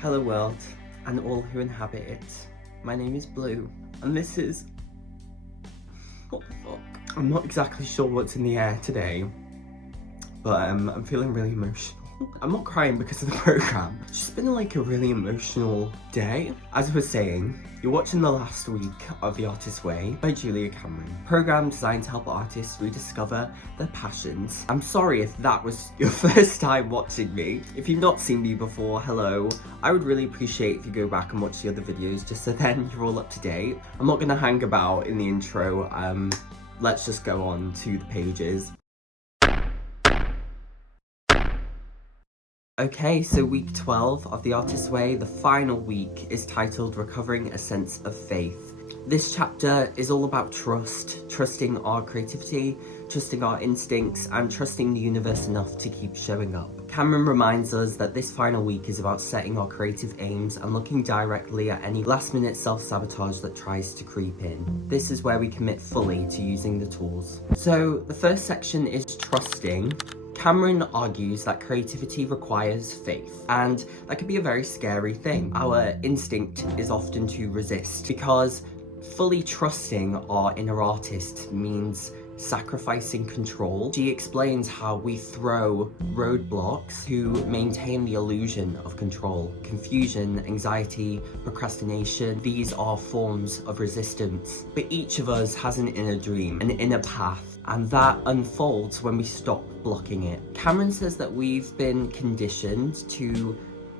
Hello world, and all who inhabit it. My name is Blue, and this is... what the fuck? I'm not exactly sure what's in the air today, but I'm feeling really emotional. I'm not crying because of the programme. It's just been like a really emotional day. As I was saying, you're watching the last week of The Artist's Way by Julia Cameron. Programme designed to help artists rediscover their passions. I'm sorry if that was your first time watching me. If you've not seen me before, hello. I would really appreciate if you go back and watch the other videos just so then you're all up to date. I'm not gonna hang about in the intro. Let's just go on to the pages. Okay, so week 12 of The Artist's Way, the final week, is titled Recovering a Sense of Faith. This chapter is all about trust, trusting our creativity, trusting our instincts, and trusting the universe enough to keep showing up. Cameron reminds us that this final week is about setting our creative aims and looking directly at any last-minute self-sabotage that tries to creep in. This is where we commit fully to using the tools. So, the first section is trusting. Cameron argues that creativity requires faith, and that can be a very scary thing. Our instinct is often to resist, because fully trusting our inner artist means sacrificing control. She explains how we throw roadblocks to maintain the illusion of control. Confusion, anxiety, procrastination, these are forms of resistance. But each of us has an inner dream, an inner path, and that unfolds when we stop blocking it. Cameron says that we've been conditioned to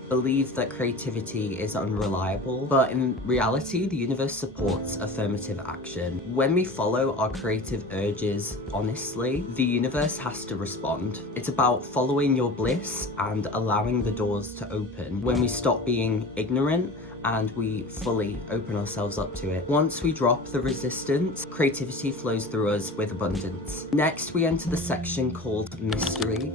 believe that creativity is unreliable, but in reality, the universe supports affirmative action. When we follow our creative urges honestly, the universe has to respond. It's about following your bliss and allowing the doors to open. When we stop being ignorant, and we fully open ourselves up to it. Once we drop the resistance, creativity flows through us with abundance. Next, we enter the section called Mystery.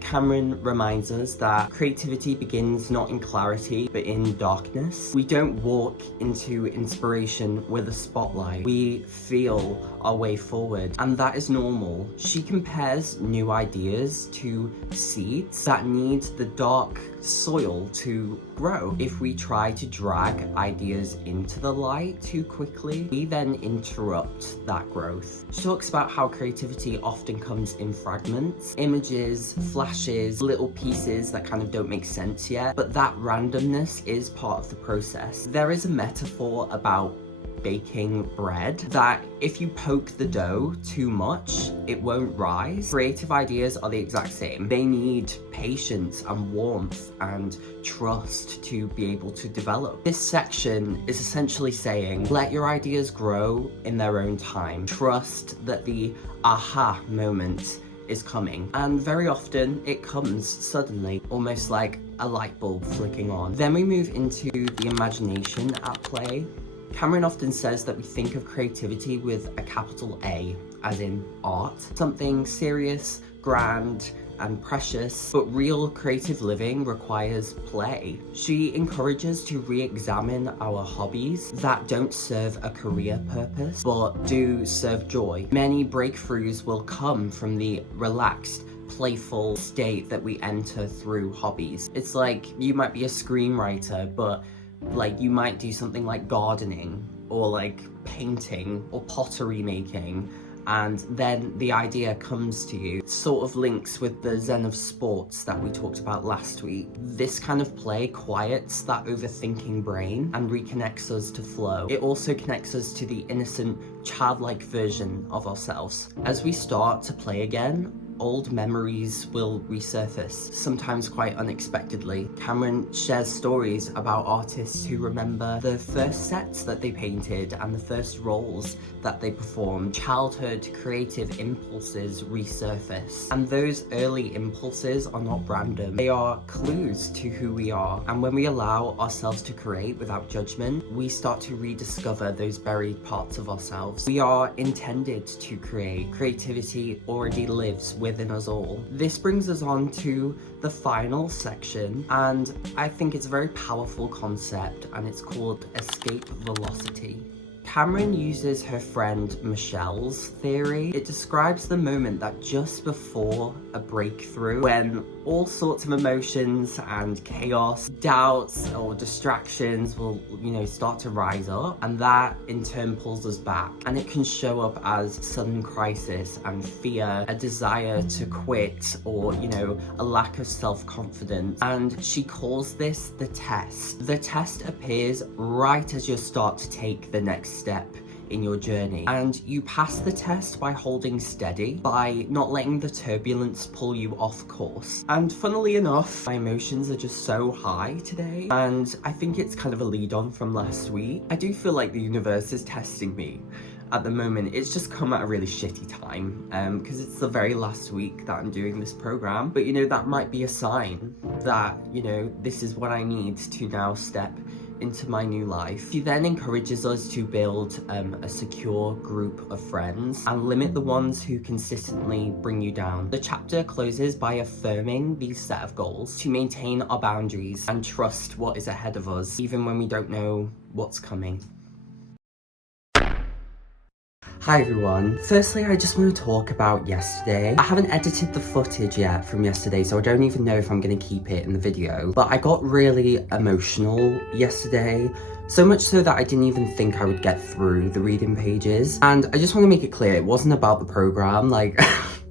Cameron reminds us that creativity begins not in clarity, but in darkness. We don't walk into inspiration with a spotlight. We feel our way forward, and that is normal. She compares new ideas to seeds that need the dark soil to grow. If we try to drag ideas into the light too quickly, we then interrupt that growth. She talks about how creativity often comes in fragments, images, flashes, little pieces that kind of don't make sense yet, but that randomness is part of the process. There is a metaphor about baking bread that if you poke the dough too much, it won't rise. Creative ideas are the exact same. They need patience and warmth and trust to be able to develop. This section is essentially saying, let your ideas grow in their own time. Trust that the aha moment is coming, and very often it comes suddenly, almost like a light bulb flicking on. Then we move into the imagination at play. Cameron often says that we think of creativity with a capital A, as in art, something serious, grand, and precious, but real creative living requires play. She encourages to re-examine our hobbies that don't serve a career purpose, but do serve joy. Many breakthroughs will come from the relaxed, playful state that we enter through hobbies. It's like you might be a screenwriter, but like you might do something like gardening or like painting or pottery making, and then the idea comes to you. It sort of links with the zen of sports that we talked about last week. This kind of play quiets that overthinking brain and reconnects us to flow. It also connects us to the innocent, childlike version of ourselves. As we start to play again, old memories will resurface, sometimes quite unexpectedly. Cameron shares stories about artists who remember the first sets that they painted and the first roles that they performed. Childhood creative impulses resurface, and those early impulses are not random. They are clues to who we are, and when we allow ourselves to create without judgment, we start to rediscover those buried parts of ourselves. We are intended to create. Creativity already lives within us all. This brings us on to the final section, and I think it's a very powerful concept, and it's called escape velocity. Cameron uses her friend Michelle's theory. It describes the moment that just before a breakthrough, when all sorts of emotions and chaos, doubts or distractions will, start to rise up, and that in turn pulls us back. And it can show up as sudden crisis and fear, a desire to quit, or, a lack of self-confidence. And she calls this the test. The test appears right as you start to take the next step in your journey, and you pass the test by holding steady, by not letting the turbulence pull you off course. And funnily enough, my emotions are just so high today, and I think it's kind of a lead on from last week. I do feel like the universe is testing me at the moment. It's just come at a really shitty time, because it's the very last week that I'm doing this program, but that might be a sign that this is what I need to now step into my new life. She then encourages us to build a secure group of friends and limit the ones who consistently bring you down. The chapter closes by affirming these set of goals to maintain our boundaries and trust what is ahead of us, even when we don't know what's coming. Hi everyone. Firstly, I just want to talk about yesterday. I haven't edited the footage yet from yesterday, so I don't even know if I'm going to keep it in the video. But I got really emotional yesterday. So much so that I didn't even think I would get through the reading pages. And I just want to make it clear, it wasn't about the program.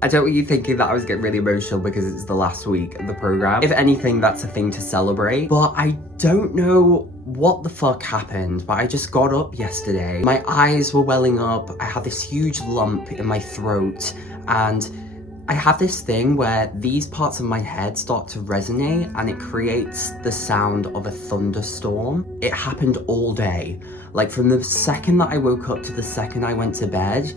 I don't want you thinking that I was getting really emotional because it's the last week of the program. If anything, that's a thing to celebrate. But I don't know what the fuck happened, but I just got up yesterday. My eyes were welling up. I had this huge lump in my throat, and I have this thing where these parts of my head start to resonate and it creates the sound of a thunderstorm. It happened all day. From the second that I woke up to the second I went to bed,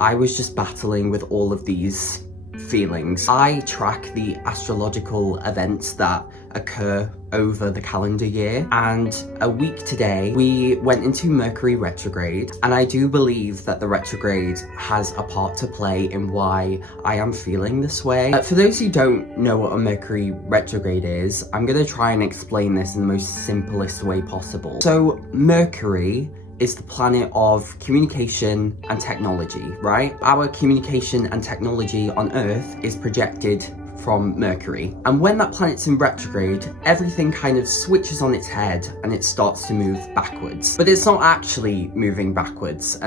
I was just battling with all of these feelings. I track the astrological events that occur over the calendar year, and a week today we went into Mercury retrograde, and I do believe that the retrograde has a part to play in why I am feeling this way. For those who don't know what a Mercury retrograde is, I'm going to try and explain this in the most simplest way possible. So Mercury is the planet of communication and technology, right? Our communication and technology on Earth is projected from Mercury. And when that planet's in retrograde, everything kind of switches on its head and it starts to move backwards. But it's not actually moving backwards.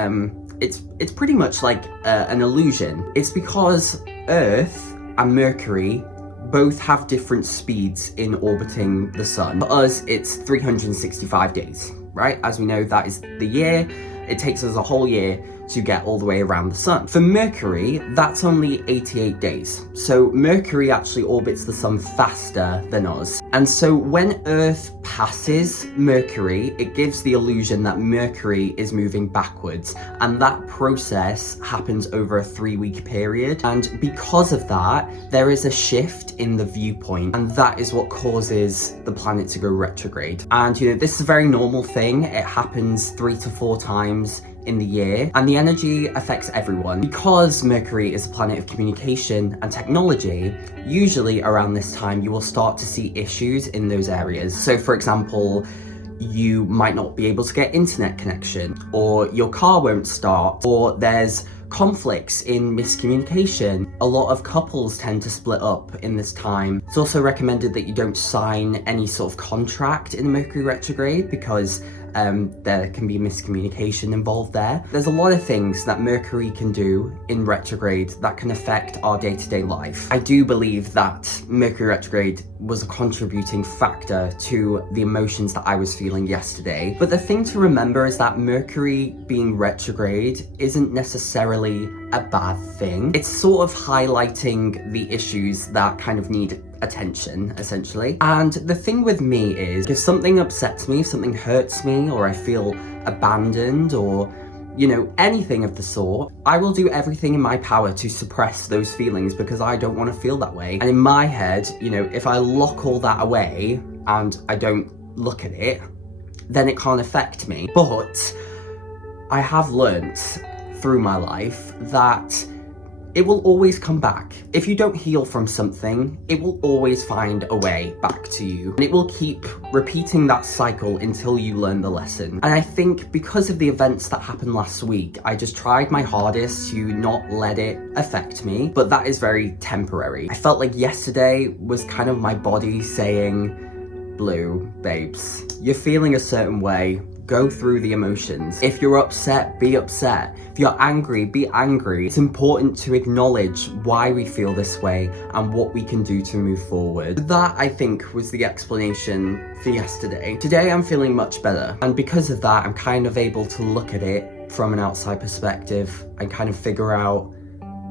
It's pretty much like an illusion. It's because Earth and Mercury both have different speeds in orbiting the sun. For us, it's 365 days. Right? As we know, that is the year. It takes us a whole year to get all the way around the sun. For Mercury, that's only 88 days. So Mercury actually orbits the sun faster than us. And so when Earth passes Mercury, it gives the illusion that Mercury is moving backwards. And that process happens over a 3-week period. And because of that, there is a shift in the viewpoint. And that is what causes the planet to go retrograde. And this is a very normal thing. It happens 3 to 4 times in the year, and the energy affects everyone. Because Mercury is a planet of communication and technology, usually around this time you will start to see issues in those areas. So for example, you might not be able to get internet connection, or your car won't start, or there's conflicts in miscommunication. A lot of couples tend to split up in this time. It's also recommended that you don't sign any sort of contract in Mercury retrograde because there can be miscommunication involved there. There's a lot of things that Mercury can do in retrograde that can affect our day-to-day life. I do believe that Mercury retrograde was a contributing factor to the emotions that I was feeling yesterday. But the thing to remember is that Mercury being retrograde isn't necessarily a bad thing. It's sort of highlighting the issues that kind of need attention, essentially. And the thing with me is, if something upsets me, if something hurts me, or I feel abandoned, or anything of the sort, I will do everything in my power to suppress those feelings because I don't want to feel that way. And in my head, if I lock all that away and I don't look at it, then it can't affect me. But I have learnt through my life that it will always come back. If you don't heal from something, it will always find a way back to you. And it will keep repeating that cycle until you learn the lesson. And I think because of the events that happened last week, I just tried my hardest to not let it affect me, but that is very temporary. I felt like yesterday was kind of my body saying, Blue, babes, you're feeling a certain way. Go through the emotions. If you're upset, be upset. If you're angry, be angry. It's important to acknowledge why we feel this way and what we can do to move forward. That, I think, was the explanation for yesterday. Today, I'm feeling much better. And because of that, I'm kind of able to look at it from an outside perspective and kind of figure out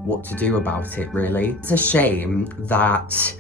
what to do about it, really. It's a shame that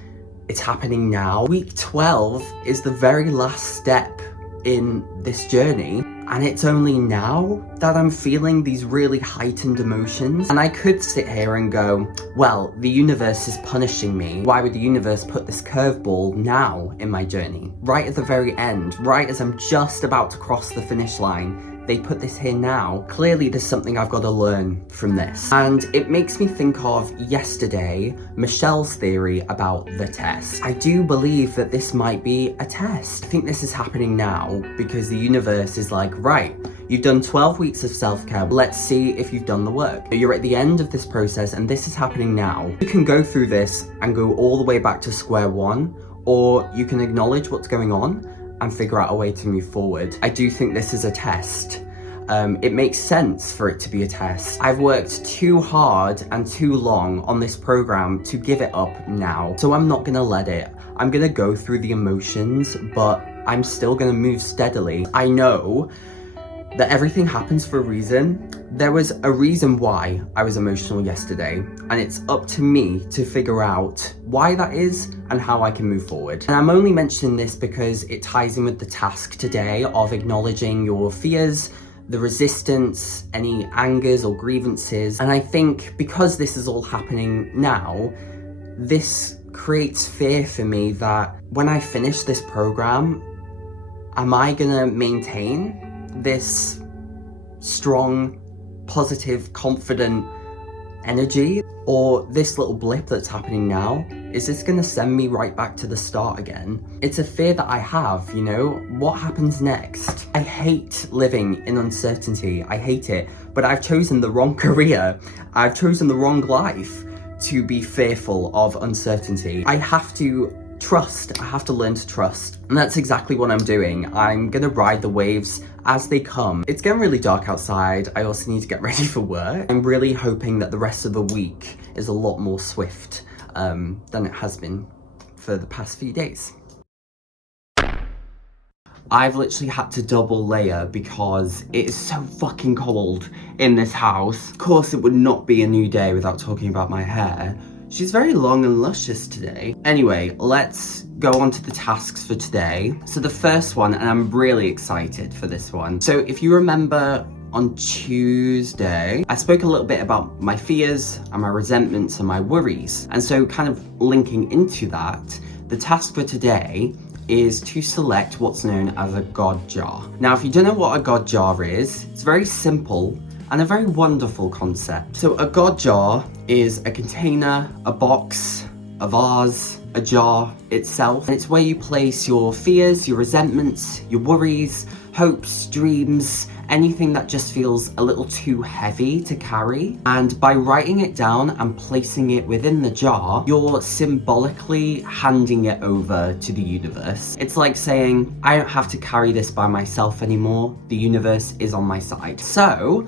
it's happening now. Week 12 is the very last step in this journey, and it's only now that I'm feeling these really heightened emotions. And I could sit here and go, well, the universe is punishing me. Why would the universe put this curveball now in my journey? Right at the very end, right as I'm just about to cross the finish line, they put this here now. Clearly there's something I've got to learn from this. And it makes me think of yesterday, Michelle's theory about the test. I do believe that this might be a test. I think this is happening now because the universe is like, right, you've done 12 weeks of self-care. Let's see if you've done the work. You're at the end of this process and this is happening now. You can go through this and go all the way back to square one, or you can acknowledge what's going on and figure out a way to move forward. I do think this is a test. It makes sense for it to be a test. I've worked too hard and too long on this program to give it up now. So I'm not gonna let it. I'm gonna go through the emotions, but I'm still gonna move steadily. I know that everything happens for a reason. There was a reason why I was emotional yesterday, and it's up to me to figure out why that is and how I can move forward. And I'm only mentioning this because it ties in with the task today of acknowledging your fears, the resistance, any angers or grievances. And I think because this is all happening now, this creates fear for me that when I finish this program, am I gonna maintain this strong, positive, confident energy? Or this little blip that's happening now, is this gonna send me right back to the start again? It's a fear that I have, you know? What happens next? I hate living in uncertainty. I hate it. But I've chosen the wrong career. I've chosen the wrong life to be fearful of uncertainty. I have to trust. I have to learn to trust. And that's exactly what I'm doing. I'm gonna ride the waves as they come. It's getting really dark outside. I also need to get ready for work. I'm really hoping that the rest of the week is a lot more swift than it has been for the past few days. I've literally had to double layer because it is so fucking cold in this house. Of course, it would not be a new day without talking about my hair. She's very long and luscious today. Anyway, let's go on to the tasks for today. So the first one, and I'm really excited for this one. So if you remember on Tuesday, I spoke a little bit about my fears and my resentments and my worries. And so kind of linking into that, the task for today is to select what's known as a God jar. Now, if you don't know what a God jar is, it's very simple and a very wonderful concept. So a God jar is a container, a box, a vase, a jar itself. And it's where you place your fears, your resentments, your worries, hopes, dreams, anything that just feels a little too heavy to carry. And by writing it down and placing it within the jar, you're symbolically handing it over to the universe. It's like saying, I don't have to carry this by myself anymore. The universe is on my side. So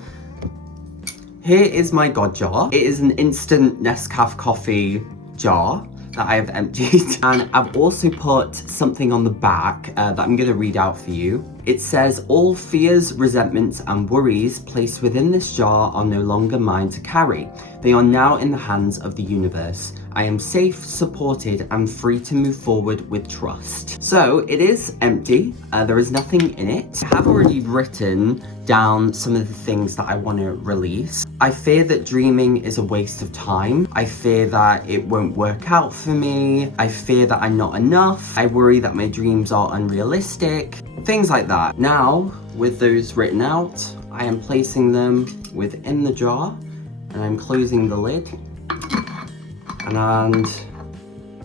here is my God jar. It is an instant Nescafe coffee jar that I have emptied. And I've also put something on the back that I'm gonna read out for you. It says, all fears, resentments, and worries placed within this jar are no longer mine to carry. They are now in the hands of the universe. I am safe, supported, and free to move forward with trust. So it is empty. There is nothing in it. I have already written down some of the things that I want to release. I fear that dreaming is a waste of time. I fear that it won't work out for me. I fear that I'm not enough. I worry that my dreams are unrealistic. Things like that. Now, with those written out, I am placing them within the jar and I'm closing the lid. And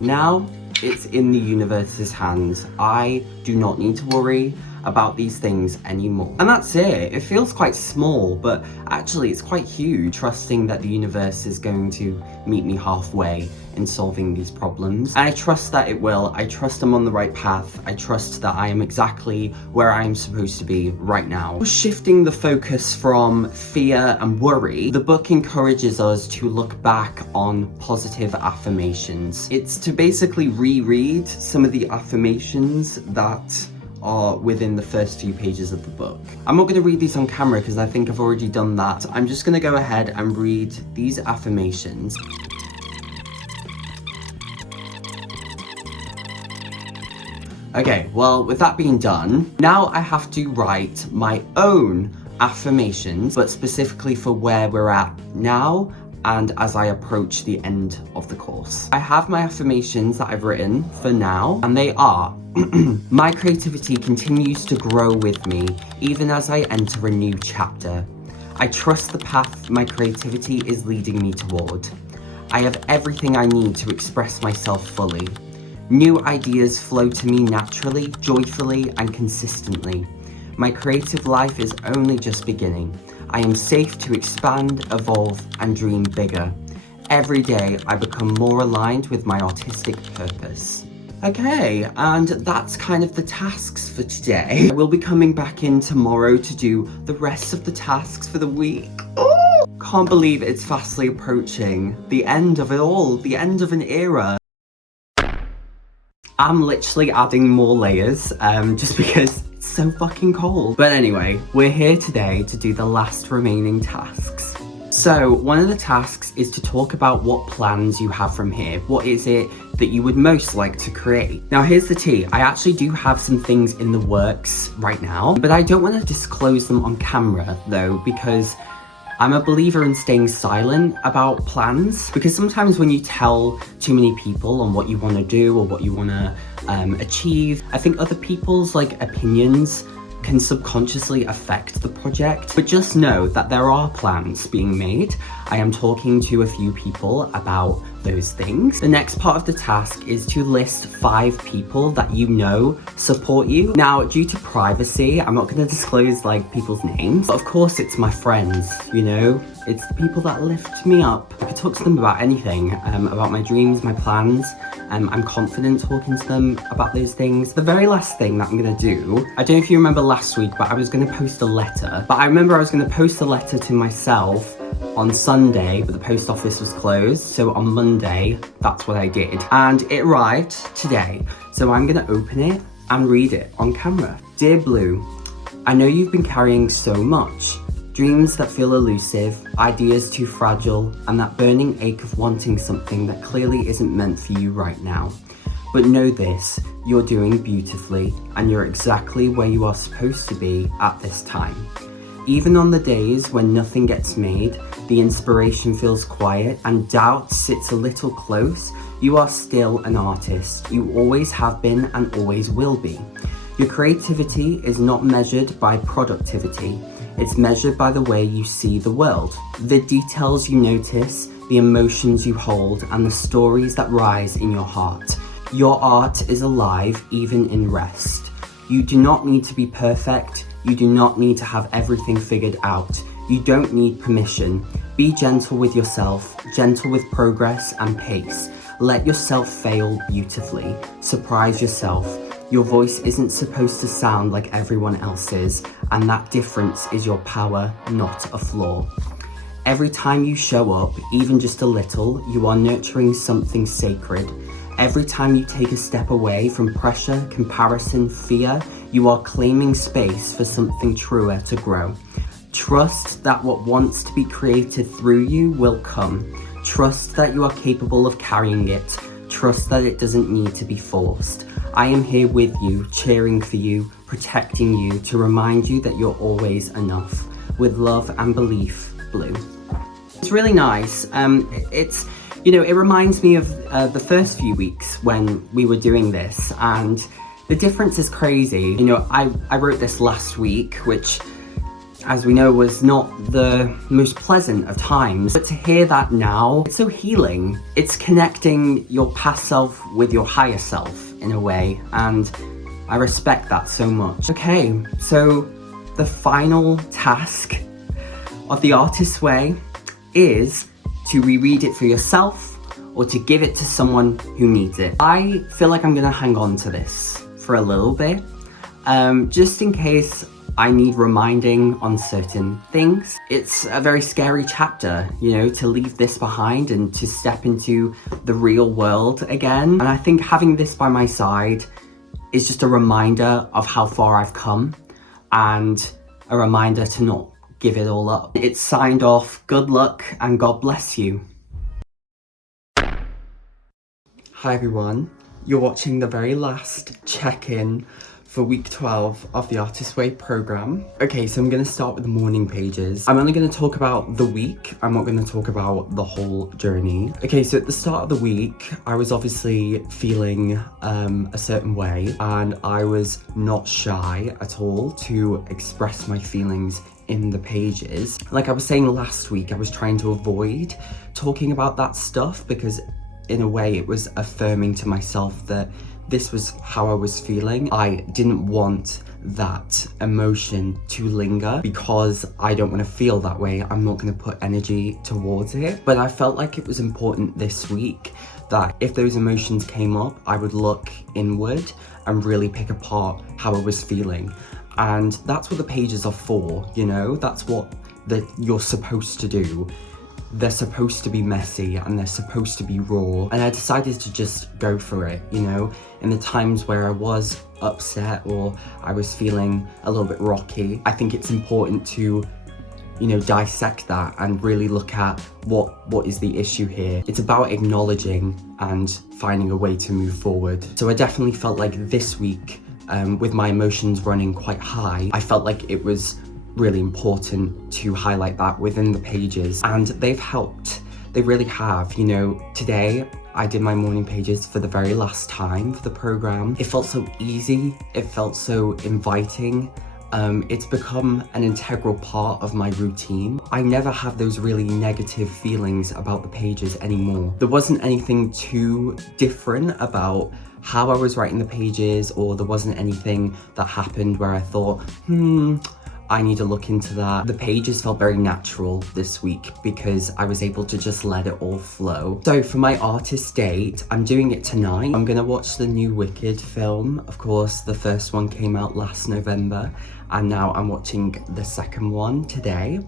now it's in the universe's hands. I do not need to worry about these things anymore. And that's it. It feels quite small, but actually it's quite huge, trusting that the universe is going to meet me halfway in solving these problems. And I trust that it will. I trust I'm on the right path. I trust that I am exactly where I am supposed to be right now. Shifting the focus from fear and worry, the book encourages us to look back on positive affirmations. It's to basically reread some of the affirmations that are within the first few pages of the book. I'm not going to read these on camera because I think I've already done that. I'm just going to go ahead and read these affirmations. Okay, well, with that being done, now I have to write my own affirmations, but specifically for where we're at now and as I approach the end of the course. I have my affirmations that I've written for now, and they are: my creativity continues to grow with me, even as I enter a new chapter. I trust the path my creativity is leading me toward. I have everything I need to express myself fully. New ideas flow to me naturally, joyfully, and consistently. My creative life is only just beginning. I am safe to expand, evolve, and dream bigger. Every day, I become more aligned with my artistic purpose. Okay, and that's kind of the tasks for today. I will be coming back in tomorrow to do the rest of the tasks for the week. Oh, can't believe it's fastly approaching the end of it all, the end of an era. I'm literally adding more layers, just because it's so fucking cold. But anyway, we're here today to do the last remaining tasks. So one of the tasks is to talk about what plans you have from here. What is it that you would most like to create? Now here's the tea. I actually do have some things in the works right now, but I don't want to disclose them on camera though, because I'm a believer in staying silent about plans, because sometimes when you tell too many people on what you want to do or what you want to achieve, I think other people's opinions can subconsciously affect the project. But just know that there are plans being made. I am talking to a few people about those things. The next part of the task is to list 5 people that you know support you. Now, due to privacy, I'm not going to disclose people's names, but of course it's my friends, you know? It's the people that lift me up. I could talk to them about anything, about my dreams, my plans. I'm confident talking to them about those things. The very last thing that I'm gonna do, I don't know if you remember last week, but I was gonna post a letter. But I remember I was gonna post a letter to myself on Sunday, but the post office was closed. So on Monday, that's what I did. And it arrived today. So I'm gonna open it and read it on camera. Dear Bleu, I know you've been carrying so much. Dreams that feel elusive, ideas too fragile, and that burning ache of wanting something that clearly isn't meant for you right now. But know this, you're doing beautifully, and you're exactly where you are supposed to be at this time. Even on the days when nothing gets made, the inspiration feels quiet, and doubt sits a little close, you are still an artist. You always have been and always will be. Your creativity is not measured by productivity. It's measured by the way you see the world. The details you notice, the emotions you hold, and the stories that rise in your heart. Your art is alive even in rest. You do not need to be perfect. You do not need to have everything figured out. You don't need permission. Be gentle with yourself, gentle with progress and pace. Let yourself fail beautifully. Surprise yourself. Your voice isn't supposed to sound like everyone else's, and that difference is your power, not a flaw. Every time you show up, even just a little, you are nurturing something sacred. Every time you take a step away from pressure, comparison, fear, you are claiming space for something truer to grow. Trust that what wants to be created through you will come. Trust that you are capable of carrying it. Trust that it doesn't need to be forced. I am here with you, cheering for you, protecting you, to remind you that you're always enough. With love and belief, Bleu. It's really nice. It reminds me of the first few weeks when we were doing this, and the difference is crazy. I wrote this last week, which as we know, was not the most pleasant of times. But to hear that now, it's so healing. It's connecting your past self with your higher self in a way, and I respect that so much. Okay, so the final task of the artist's way is to reread it for yourself or to give it to someone who needs it. I feel like I'm gonna hang on to this for a little bit, just in case I need reminding on certain things. It's a very scary chapter, you know, to leave this behind and to step into the real world again. And I think having this by my side is just a reminder of how far I've come and a reminder to not give it all up. It's signed off, good luck and God bless you. Hi everyone, you're watching the very last check-in for week 12 of the Artist's Way programme. Okay, so I'm going to start with the morning pages. I'm only going to talk about the week. I'm not going to talk about the whole journey. Okay, so at the start of the week, I was obviously feeling a certain way, and I was not shy at all to express my feelings in the pages. Like I was saying last week, I was trying to avoid talking about that stuff because in a way it was affirming to myself that this was how I was feeling. I didn't want that emotion to linger because I don't want to feel that way. I'm not going to put energy towards it. But I felt like it was important this week that if those emotions came up, I would look inward and really pick apart how I was feeling. And that's what the pages are for, you know? That's what you're supposed to do. They're supposed to be messy and they're supposed to be raw. And I decided to just go for it, you know? In the times where I was upset or I was feeling a little bit rocky, I think it's important to, you know, dissect that and really look at what is the issue here. It's about acknowledging and finding a way to move forward. So I definitely felt like this week, with my emotions running quite high, I felt like it was really important to highlight that within the pages, and they've helped. They really have. You know, today I did my morning pages for the very last time for the program. It felt so easy, it felt so inviting. It's become an integral part of my routine. I never have those really negative feelings about the pages anymore. There wasn't anything too different about how I was writing the pages, or there wasn't anything that happened where I thought, I need to look into that. The pages felt very natural this week because I was able to just let it all flow. So for my artist date, I'm doing it tonight. I'm gonna watch the new Wicked film. Of course, the first one came out last November, and now I'm watching the second one today.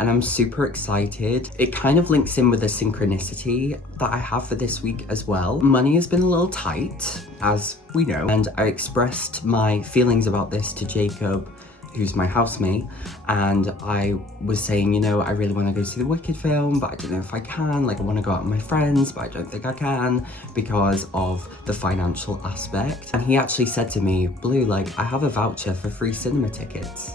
And I'm super excited. It kind of links in with the synchronicity that I have for this week as well. Money has been a little tight, as we know, and I expressed my feelings about this to Jacob, who's my housemate, and I was saying, you know, I really want to go see the Wicked film, but I don't know if I can. Like, I want to go out with my friends, but I don't think I can because of the financial aspect. And he actually said to me, Blue, like, I have a voucher for free cinema tickets.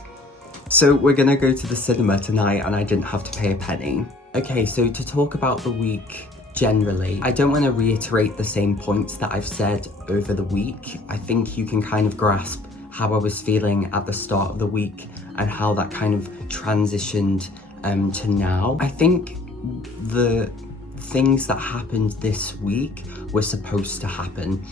So we're gonna go to the cinema tonight and I didn't have to pay a penny. Okay, so to talk about the week generally, I don't want to reiterate the same points that I've said over the week. I think you can kind of grasp how I was feeling at the start of the week and how that kind of transitioned to now. I think the things that happened this week were supposed to happen,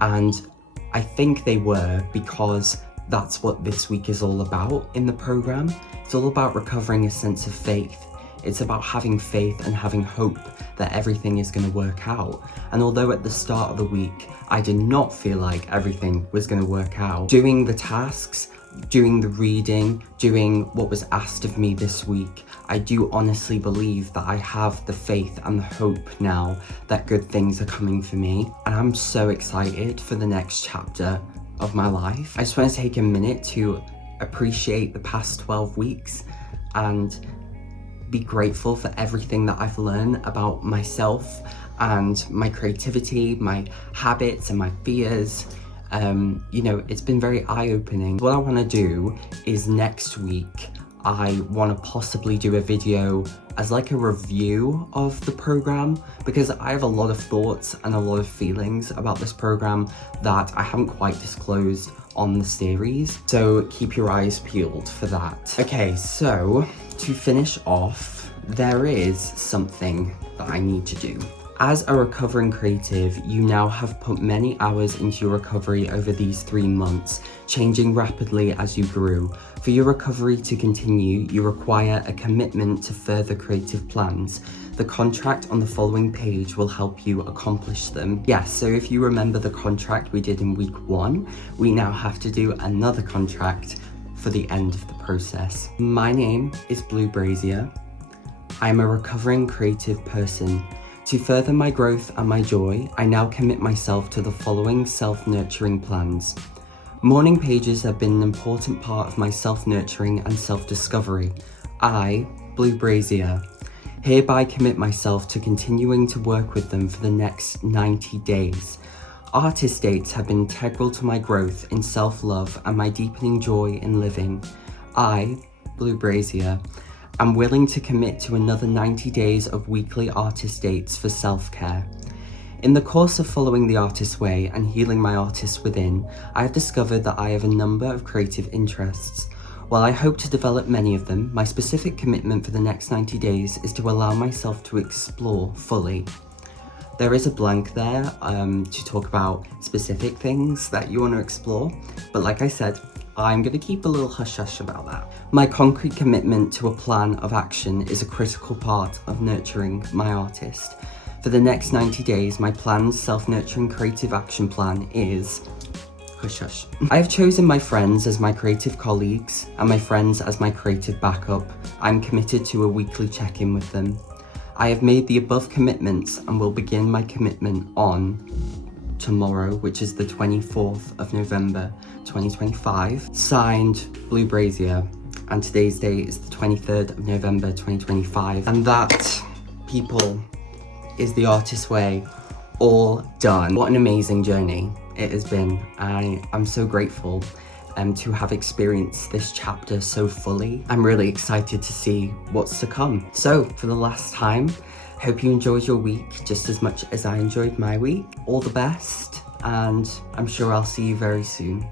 and I think they were because that's what this week is all about in the program. It's all about recovering a sense of faith. It's about having faith and having hope that everything is going to work out. And although at the start of the week, I did not feel like everything was going to work out, doing the tasks, doing the reading, doing what was asked of me this week, I do honestly believe that I have the faith and the hope now that good things are coming for me. And I'm so excited for the next chapter of my life. I just want to take a minute to appreciate the past 12 weeks and be grateful for everything that I've learned about myself and my creativity, my habits and my fears. You know, it's been very eye-opening. What I want to do is next week, I want to possibly do a video as like a review of the program, because I have a lot of thoughts and a lot of feelings about this program that I haven't quite disclosed on the series, so keep your eyes peeled for that. Okay, so to finish off, there is something that I need to do. As a recovering creative, you now have put many hours into your recovery over these 3 months, changing rapidly as you grew. For your recovery to continue, you require a commitment to further creative plans. The contract on the following page will help you accomplish them. Yes, so if you remember the contract we did in week 1, we now have to do another contract for the end of the process. My name is Bleu. I'm a recovering creative person. To further my growth and my joy, I now commit myself to the following self-nurturing plans. Morning pages have been an important part of my self-nurturing and self-discovery. I, Bleu, hereby commit myself to continuing to work with them for the next 90 days. Artist dates have been integral to my growth in self-love and my deepening joy in living. I, Bleu, I'm willing to commit to another 90 days of weekly artist dates for self-care. In the course of following the artist's way and healing my artist within, I have discovered that I have a number of creative interests. While I hope to develop many of them, my specific commitment for the next 90 days is to allow myself to explore fully. There is a blank there to talk about specific things that you want to explore, but like I said, I'm going to keep a little hush-hush about that. My concrete commitment to a plan of action is a critical part of nurturing my artist. For the next 90 days, my planned self-nurturing creative action plan is... hush-hush. I have chosen my friends as my creative colleagues and my friends as my creative backup. I'm committed to a weekly check-in with them. I have made the above commitments and will begin my commitment on tomorrow, which is the 24th of November 2025. Signed, Bleu, and today's date is the 23rd of November 2025. And that, people, is the artist's way all done. What an amazing journey it has been. I'm so grateful to have experienced this chapter so fully. I'm really excited to see what's to come. So, for the last time, hope you enjoyed your week just as much as I enjoyed my week. All the best, and I'm sure I'll see you very soon.